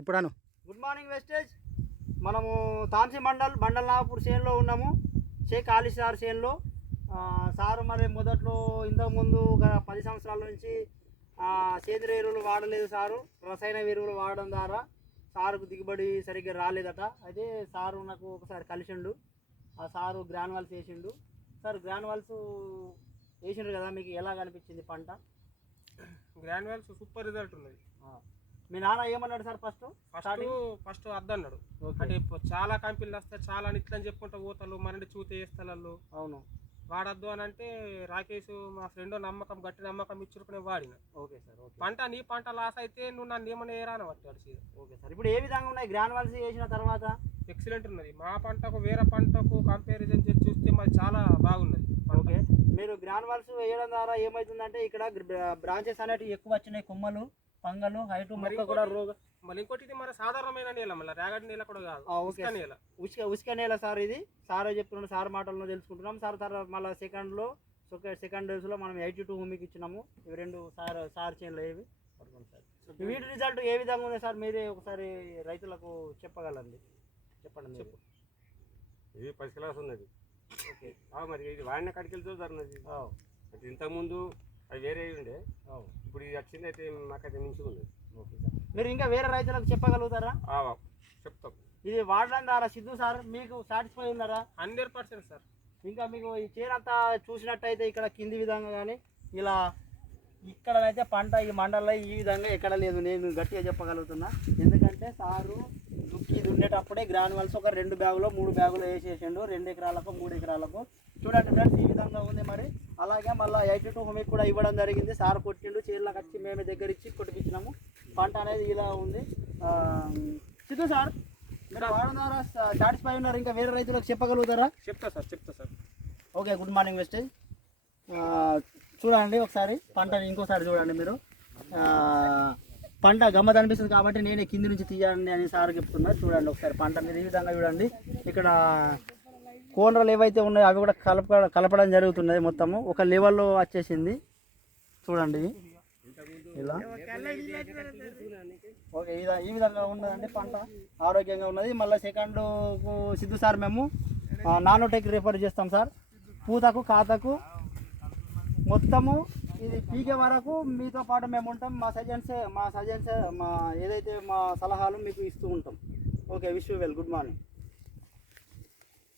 ఇప్పుడు అను. Good morning wastage. మనము తాన్సీ మండల్ నాగపూర్ చేనులో ఉన్నాము. షేక్ ఆలీ సార్ చేనులో. సారు మరి మొదట్లో ఇంతకుముందు ఒక 10 సంవత్సరాల నుంచి సేంద్రియ ఎరువులు వాడలేదు సారు. రసాయన ఎరువులు వాడడం ద్వారా సారుకు దిగుబడి సరిగ్గా రాలేదట. అయితే సారు నాకు ఒకసారి కలిసిండు. ఆ సారు గ్రాన్యువల్స్ వేసిండు. సార్ గ్రాన్యువల్స్ వేసిండ్రు కదా, మీకు ఎలా కనిపించింది పంట? గ్రాన్యువల్స్ సూపర్ రిజల్ట్ ఉన్నది. మీ నాన్న ఏమన్నాడు సార్? ఫస్ట్ అద్దన్నాడు. అంటే చాలా కంపెనీలు వస్తాయి, చాలా ఇట్లని చెప్పుకుంటూ పోతారు, మన చూతే వేస్తాళ్ళు. అవును, వాడద్దు అని అంటే రాకేష్ మా ఫ్రెండ్ నమ్మకం గట్టి నమ్మకం ఇచ్చుకునే వాడిన. Okay sir. నీ పంట లాస్ అయితే నువ్వు నన్ను ఏమన్నా ఏరాని పట్టాడు. Okay sir. ఇప్పుడు ఏ విధంగా ఉన్నాయి గ్రాన్యువల్స్ వేసిన తర్వాత? ఎక్సలెంట్ ఉన్నది. మా పంటకు వేరే పంటకు కంపారిజన్ చేసి చూస్తే మరి చాలా బాగున్నది. ఓకే, మీరు గ్రాన్యువల్స్ వేయడం ద్వారా ఏమవుతుందంటే ఇక్కడ బ్రాంచెస్ అనేటివి ఎక్కువ వచ్చినాయి, కొమ్మలు పంగలు హైట్ మొక్క కూడా రోగ. మళ్ళీ ఇంకోటి ఇది మన సాధారణమైన నేల, మళ్ళీ రేగడి నేల కూడా కాదు, నేల ఉసుక నేల సార్. ఇది సారే చెప్తున్నాడు, సార్ మాటల్లో తెలుసుకుంటున్నాం. సార్ మళ్ళీ సెకండ్ డేస్లో మనం 82 భూమికి ఇచ్చినాము. ఇవి 2 సార్ చేనులు ఏవి పట్టుకోండి సార్. వీటి రిజల్ట్ ఏ విధంగా ఉంది సార్? మీరే ఒకసారి రైతులకు చెప్పగలండి, చెప్పండి. చెప్పు. ఇది 10 క్లాస్ ఉన్నది. ఓకే, మరి ఇది వాడిన కడికెళ్ళి చూసారున్నది. అంటే ఇంతకుముందు అవి వేరే ఉండే, ఇప్పుడు ఇది వచ్చింది అయితే మాకైతే మించి ఉంది. Okay sir. మీరు ఇంకా వేరే రైతులకు చెప్పగలుగుతారా? చెప్తాం. ఇది వాడడం ద్వారా సిద్ధు సార్ మీకు సాటిస్ఫై ఉన్నారా? 100% సార్. ఇంకా మీకు ఈ చేనంతా చూసినట్టయితే ఇక్కడ కింది విధంగా కానీ ఇలా ఇక్కడనైతే పంట ఈ మండలంలో ఈ విధంగా ఎక్కడ లేదు, నేను గట్టిగా చెప్పగలుగుతున్నా. ఎందుకంటే సారు ఇది ఉండేటప్పుడే గ్రాన్యువల్స్ ఒక 2 బ్యాగులో 3 బ్యాగులు వేసేసిండు, 2 ఎకరాలకు 3 ఎకరాలకు. చూడండి ఫ్రెండ్స్, ఈ విధంగా ఉంది. మరి అలాగే మళ్ళీ 82 భూమికి కూడా ఇవ్వడం జరిగింది. సార్ కొట్టిండు, చేనులకు వచ్చి మేమే దగ్గర ఇచ్చి కొట్టిపించినాము. పంట అనేది ఇలా ఉంది. సిద్ధు సార్, మీరు వాడడం ద్వారా సాటిస్ఫై ఉన్నారు, ఇంకా వేరే రైతులకు చెప్పగలుగుతారా? చెప్తా sir. Okay, good morning wastage. చూడండి ఒకసారి పంటని ఇంకోసారి చూడండి మీరు. పంట గమ్మత్ అనిపిస్తుంది కాబట్టి నేనే కింది నుంచి తీయండి అని సార్ చెప్తున్నారు. చూడండి ఒకసారి పంట మీరు ఈ విధంగా చూడండి. ఇక్కడ కోనరలు ఏవైతే ఉన్నాయో అవి కూడా కలపడం జరుగుతున్నది. మొత్తము ఒక లెవెల్లో వచ్చేసింది. చూడండి ఇలా. ఓకే, ఈ విధంగా ఉన్నదండి పంట, ఆరోగ్యంగా ఉన్నది. మళ్ళీ సెకండ్ సిద్ధు సార్ మేము నానోటెక్ రిఫర్ చేస్తాం సార్. పూతకు కాతకు మొత్తము ఇది పీకే వరకు మీతో పాటు మేము ఉంటాం. మా సజెషన్స్ మా ఏదైతే మా సలహాలు మీకు ఇస్తూ ఉంటాం. Okay, wish you well. Good morning.